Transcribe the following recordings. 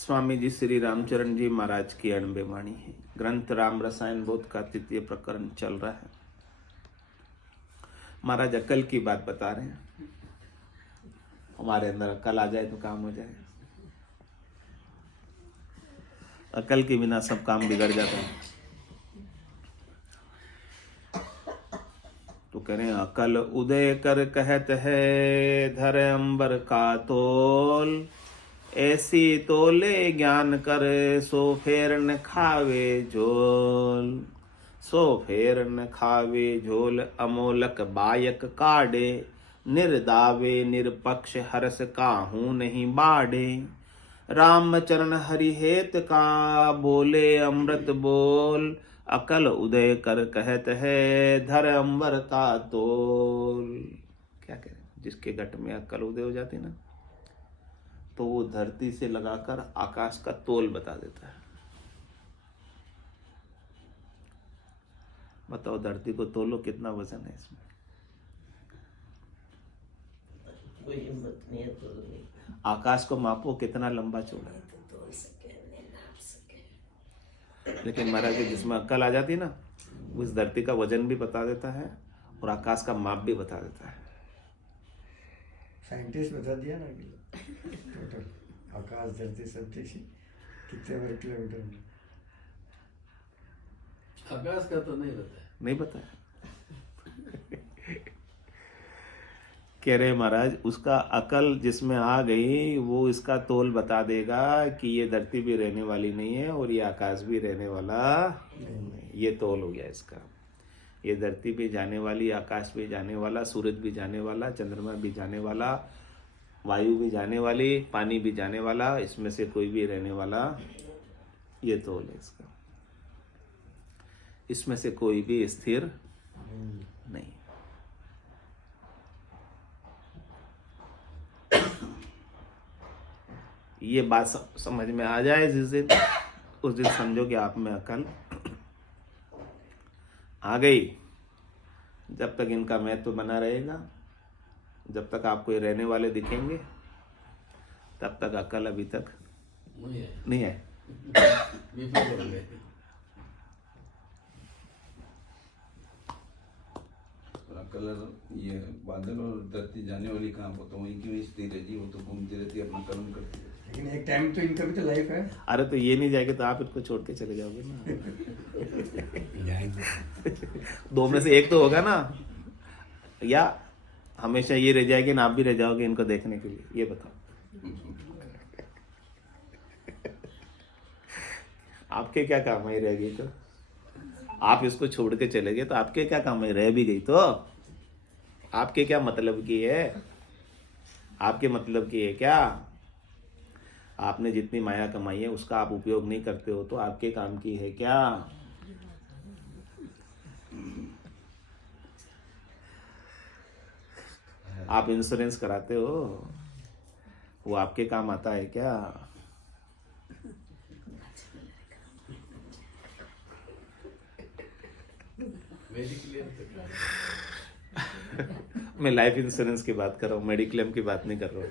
स्वामी जी श्री रामचरण जी महाराज की अणबे वाणी है। ग्रंथ राम रसायन बोध का 3 प्रकरण चल रहा है। महाराज अकल की बात बता रहे हैं। हमारे अंदर अकल आ जाए तो काम हो जाए। अकल के बिना सब काम बिगड़ जाता है। तो कह रहे हैं अकल उदय कर कहत है धर अंबर का तोल, ऐसी तोले ज्ञान कर सो फेर न खावे झोल। सो फेर न खावे झोल अमोलक बायक काढ़े, निर्दावे निरपक्ष हरस काहू नहीं बाढ़े। रामचरण हरिहेत का बोले अमृत बोल, अकल उदय कर कहत है धर अंबर का तोल। क्या कह रहे, जिसके घट में अकल उदय हो जाती ना, तो वो धरती से लगाकर आकाश का तोल बता देता है। बताओ धरती को तोलो, कितना वजन है इसमें? कोई हिम्मत नहीं है तोड़ने की। आकाश को मापो, कितना लंबा चौड़ा है। तोड़ सके नहीं नाप सके। लेकिन महाराज जी जिसमें अक्ल आ जाती ना, वो इस धरती का वजन भी बता देता है और आकाश का माप भी बता देता है। साइंटिस्ट बता दिया ना कि टोटल आकाश धरती सब चीज कितने वर्ग किलोमीटर में। आकाश का तो नहीं बताया। नहीं बताया। कह रहे महाराज उसका अकल जिसमें आ गई वो इसका तोल बता देगा कि ये धरती भी रहने वाली नहीं है और ये आकाश भी रहने वाला नहीं। ये तोल हो गया इसका। ये धरती भी जाने वाली, आकाश भी जाने वाला, सूरज भी जाने वाला, चंद्रमा भी जाने वाला, वायु भी जाने वाली, पानी भी जाने वाला, इसमें से कोई भी रहने वाला, ये तोल है इसका। इसमें से कोई भी स्थिर नहीं। ये बात समझ में आ जाए जिस दिन, उस दिन समझो कि आप में अकल आ गई। जब तक इनका महत्व बना रहेगा, जब तक आपको ये रहने वाले दिखेंगे, तब तक अकल अभी तक नहीं है। विफल हो गए। कलर ये बादल और धरती जाने वाली कहाँ पर, तो वहीं की वहीं स्थिर है जी। वो तो घूमती रहती है, अपना कर्म करती है। लेकिन एक टाइम तो इनका भी तो लाइफ है। अरे तो ये नहीं जाएगा तो आप इनको छोड़ के चले जाओगे ना। दो में से एक तो होगा ना, या हमेशा ये रह जाएगी ना आप भी रह जाओगे इनको देखने के लिए? ये बताओ। आपके क्या काम है? रह गई तो आप इसको छोड़ के चले गए तो आपके क्या काम है? रह भी गई तो आपके क्या मतलब की है? आपके मतलब की है क्या? आपने जितनी माया कमाई है उसका आप उपयोग नहीं करते हो तो आपके काम की है क्या? आप इंश्योरेंस कराते हो, वो आपके काम आता है क्या? मैं लाइफ इंश्योरेंस की बात कर रहा हूँ, मेडिक्लेम की बात नहीं कर रहा हूँ।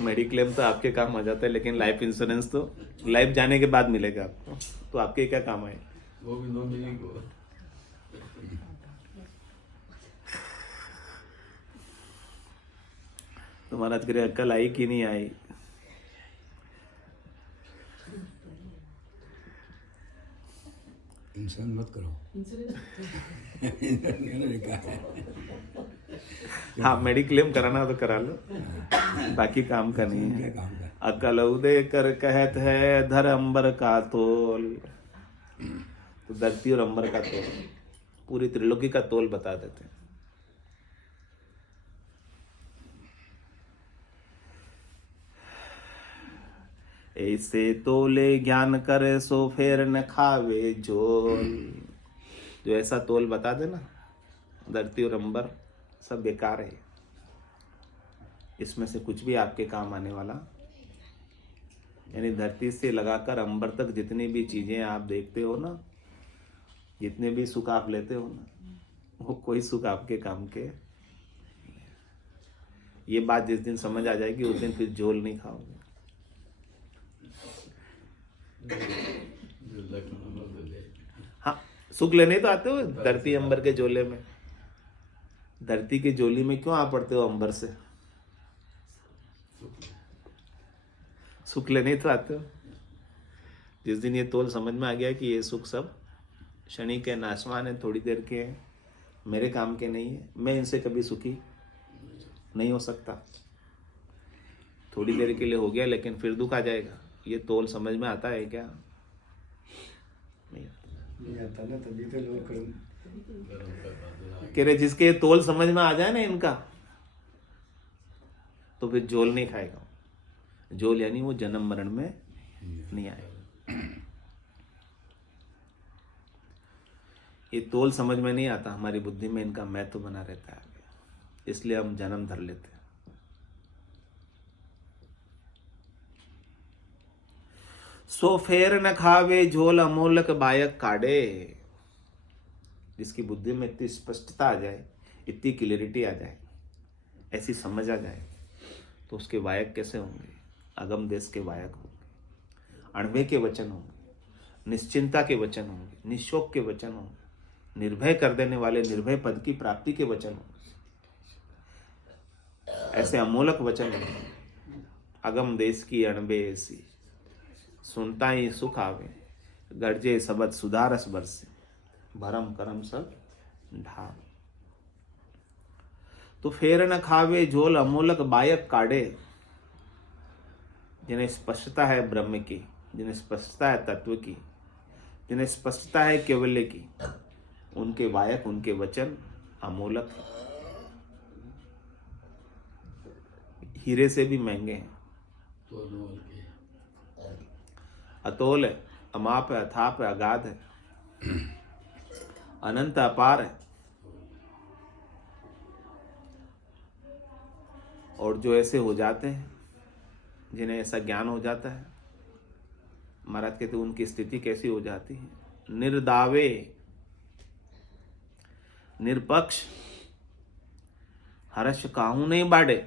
मेडिक्लेम तो आपके काम आ जाता है, लेकिन लाइफ इंश्योरेंस तो लाइफ जाने के बाद मिलेगा आपको। तो आपके क्या काम है? वो भी नॉमिनी को। तो महाराज करे अक्ल आई कि नहीं आई? इंसान मत करो। हाँ, मेडिक्लेम कराना तो करा लो, बाकी काम का नहीं है। अकल उदय कर कहत है धर अंबर का तोल। तो धरती और अंबर का तोल, पूरी त्रिलोकी का तोल बता देते हैं। ऐसे तोले ज्ञान करे सो फेर न खावे झोल। जो ऐसा तोल बता देना, धरती और अंबर सब बेकार है, इसमें से कुछ भी आपके काम आने वाला। यानी धरती से लगाकर अंबर तक जितनी भी चीजें आप देखते हो ना, जितने भी सुख आप लेते हो ना, वो कोई सुख आपके काम के ये बात जिस दिन समझ आ जाएगी उस दिन फिर झोल नहीं खाओगे। हाँ, सुख लेने तो आते हो धरती अंबर के झोले में। धरती के झोली में क्यों आ पड़ते हो अंबर से? सुख लेने तो आते हो। जिस दिन ये तोल समझ में आ गया कि ये सुख सब क्षणिक है, नाशवान है, थोड़ी देर के हैं, मेरे काम के नहीं है, मैं इनसे कभी सुखी नहीं हो सकता, थोड़ी देर के लिए हो गया लेकिन फिर दुख आ जाएगा, ये तोल समझ में आता है क्या? नहीं आता। नहीं आता ना, तभी तो लोग कह रहे जिसके ये तोल समझ में आ जाए ना इनका, तो फिर झोल नहीं खाएगा। झोल यानी वो जन्म मरण में नहीं आएगा। ये तोल समझ में नहीं आता, हमारी बुद्धि में इनका मैं तो बना रहता है, इसलिए हम जन्म धर लेते हैं। सो फेर न खावे झोल अमोलक बायक काढ़े। जिसकी बुद्धि में इतनी स्पष्टता आ जाए, इतनी क्लियरिटी आ जाए, ऐसी समझ आ जाए, तो उसके वायक कैसे होंगे? अगम देश के वायक होंगे, अणवे के वचन होंगे, निश्चिंता के वचन होंगे, निशोक के वचन होंगे, निर्भय कर देने वाले निर्भय पद की प्राप्ति के वचन होंगे। ऐसे अमोलक वचन होंगे। अगम देश की अणबे ऐसी, सुनता ही सुख आवे, गर्जे सबद सुधारस बरसे, भरम करम सब ढाम। तो फेर न खावे झोल अमोलक बायक काढ़े। जिन्हें स्पष्टता है ब्रह्म की, जिन्हें स्पष्टता है तत्व की, जिन्हें स्पष्टता है केवल्य की, उनके वायक, उनके वचन अमोलक, हीरे से भी महंगे हैं। अतोल है, अमाप है, अथाप है, अगाध है, अनंत अपार है। और जो ऐसे हो जाते हैं, जिन्हें ऐसा ज्ञान हो जाता है, महाराज कहते उनकी स्थिति कैसी हो जाती है? निर्दावे, निरपक्ष, हर्ष काहू नहीं बाड़े।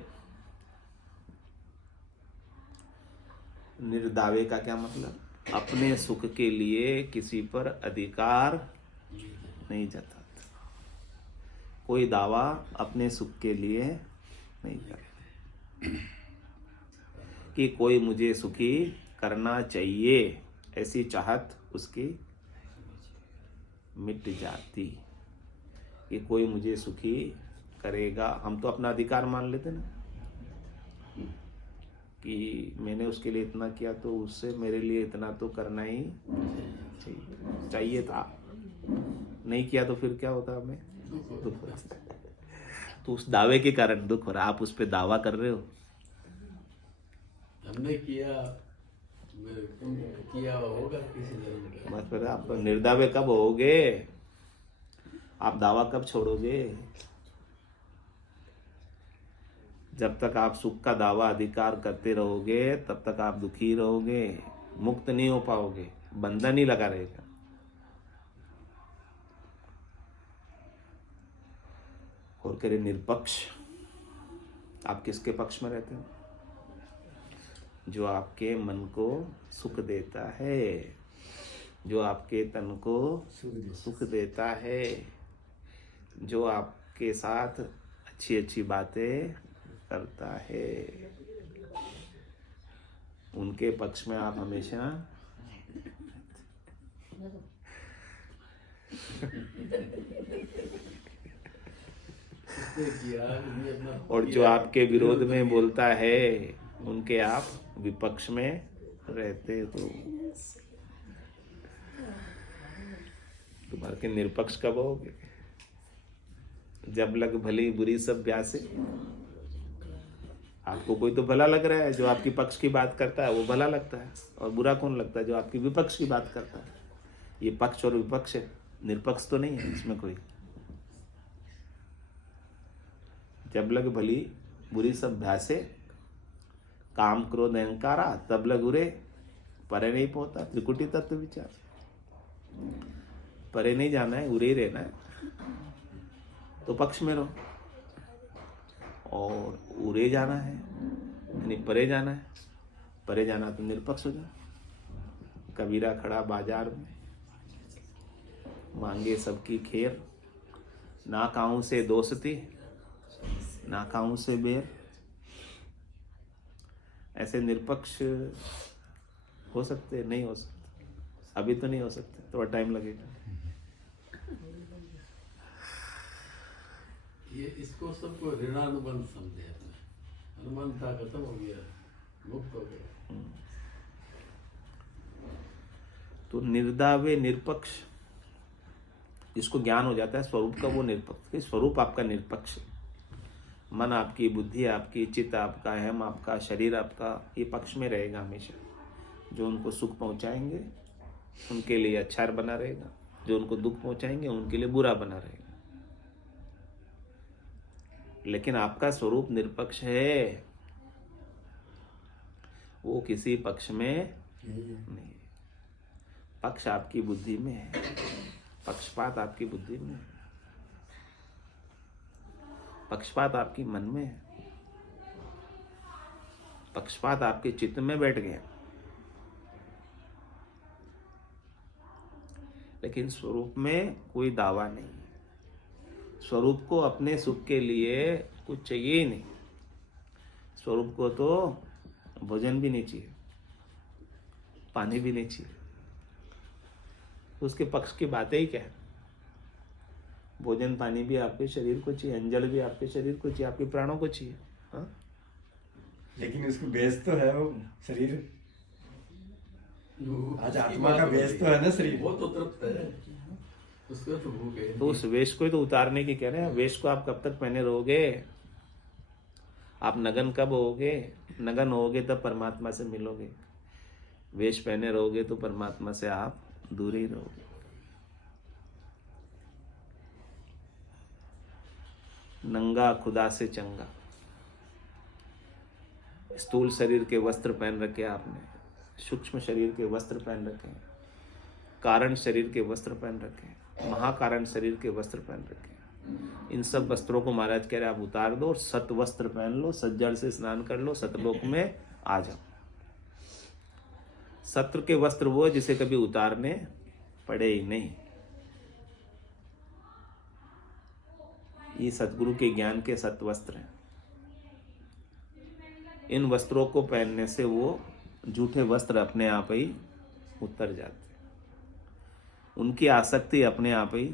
निर्दावे का क्या मतलब? अपने सुख के लिए किसी पर अधिकार नहीं जताता। कोई दावा अपने सुख के लिए नहीं करता कि कोई मुझे सुखी करना चाहिए, ऐसी चाहत उसकी मिट जाती कि कोई मुझे सुखी करेगा। हम तो अपना अधिकार मान लेते ना कि मैंने उसके लिए इतना किया तो उससे मेरे लिए इतना तो करना ही चाहिए था। नहीं किया तो फिर क्या होता? हमें दुख हो रहा। तो उस दावे के कारण दुख हो रहा। आप उस पर दावा कर रहे हो। हमने किया होगा किसी जन्म में। बस फिर आप निर्दावे कब होगे? आप दावा कब छोड़ोगे? जब तक आप सुख का दावा अधिकार करते रहोगे तब तक आप दुखी रहोगे, मुक्त नहीं हो पाओगे, बंधन ही लगा रहेगा। और कह रहे निरपक्ष, आप किसके पक्ष में रहते हो? जो आपके मन को सुख देता है, जो आपके तन को सुख देता है, जो आपके साथ अच्छी अच्छी बातें करता है, उनके पक्ष में आप हमेशा। और जो आपके विरोध में बोलता है उनके आप विपक्ष में रहते हो। तुम्हारे निरपक्ष कब होगे? जब लग भली बुरी सब ब्यासे। आपको कोई तो भला लग रहा है, जो आपकी पक्ष की बात करता है वो भला लगता है, और बुरा कौन लगता है? जो आपकी विपक्ष की बात करता है। ये पक्ष और विपक्ष है, निरपक्ष तो नहीं है इसमें कोई। जब लग भली बुरी सब भ्यासे, काम क्रोध अहंकारा, तब लग उरे परे नहीं पहुंचा। त्रिकुटी तत्व विचार, परे नहीं जाना है, उरे ही रहना है, तो पक्ष में रहो। और उरे जाना है यानी परे जाना है। परे जाना तो निरपक्ष हो जाए। कबीरा खड़ा बाजार में, मांगे सबकी खेर, ना काहूं से दोस्ती ना काहूं से बेर। ऐसे निरपक्ष हो सकते? नहीं हो सकते। अभी तो नहीं हो सकते, थोड़ा टाइम लगेगा। ये इसको सबको ऋणानुबंध समझे अपने। अनुबंध था, खत्म हो गया, मुक्त हो गया। तो निर्दावे निरपक्ष, जिसको ज्ञान हो जाता है स्वरूप का, वो निरपक्ष। कि स्वरूप आपका निरपक्ष है। मन आपकी, बुद्धि आपकी, चित्त आपका, अहम आपका, शरीर आपका, ये पक्ष में रहेगा हमेशा। जो उनको सुख पहुंचाएंगे उनके लिए अच्छा बना रहेगा, जो उनको दुख पहुंचाएंगे उनके लिए बुरा बना रहेगा। लेकिन आपका स्वरूप निरपक्ष है, वो किसी पक्ष में नहीं। पक्ष आपकी बुद्धि में है, पक्षपात आपकी बुद्धि में है, पक्षपात आपकी मन में है, पक्षपात आपके चित्त में बैठ गया। लेकिन स्वरूप में कोई दावा नहीं है। स्वरूप को अपने सुख के लिए कुछ चाहिए ही नहीं। स्वरूप को तो भोजन भी नहीं चाहिए, पानी भी नहीं चाहिए। उसके पक्ष की बातें ही क्या है? भोजन पानी भी आपके शरीर को चाहिए, अंजल भी आपके शरीर को चाहिए, आपके प्राणों को चाहिए। हाँ? लेकिन उसको बेस तो है वो शरीर। आज आत्मा का बेस तो है ना शरीर। वो तो तृप्त है, उसको तो भूख है। तो उस वेश को ही तो उतारने की कह रहे हैं। वेश को आप कब तक पहने रहोगे? आप नगन कब होगे? नगन होगे तब परमात्मा से मिलोगे। वेश पहने रहोगे तो परमात्मा से आप दूर ही रहोगे। नंगा खुदा से चंगा। स्थूल शरीर के वस्त्र पहन रखे आपने, सूक्ष्म शरीर के वस्त्र पहन रखे हैं, कारण शरीर के वस्त्र पहन रखे हैं, महाकारण शरीर के वस्त्र पहन रखे हैं। इन सब वस्त्रों को महाराज कह रहे आप उतार दो और सत वस्त्र पहन लो, सज्जल से स्नान कर लो, सतलोक में आ जाओ। सत्र के वस्त्र वो जिसे कभी उतारने पड़े ही नहीं। ये सतगुरु के ज्ञान के सतवस्त्र हैं। इन वस्त्रों को पहनने से वो झूठे वस्त्र अपने आप ही उतर जाते, उनकी आसक्ति अपने आप ही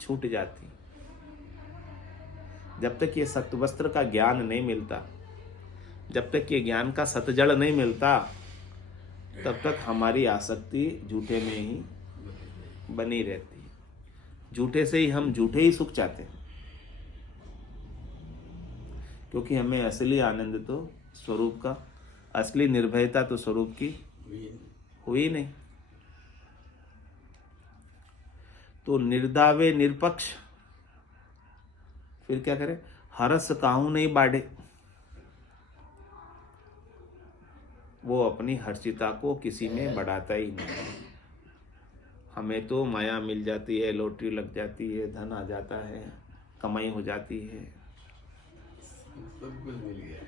छूट जाती। जब तक ये सतवस्त्र का ज्ञान नहीं मिलता, जब तक ये ज्ञान का सतजड़ नहीं मिलता, तब तक हमारी आसक्ति झूठे में ही बनी रहती है। झूठे से ही हम झूठे ही सुख चाहते हैं, क्योंकि हमें असली आनंद तो स्वरूप का, असली निर्भयता तो स्वरूप की हुई नहीं। तो निर्दावे निरपक्ष, फिर क्या करे? हरस काहू नहीं बाढ़े। वो अपनी हर्षिता को किसी में बढ़ाता ही नहीं। हमें तो माया मिल जाती है, लॉटरी लग जाती है, धन आ जाता है, कमाई हो जाती है, सब कुछ मिल गया।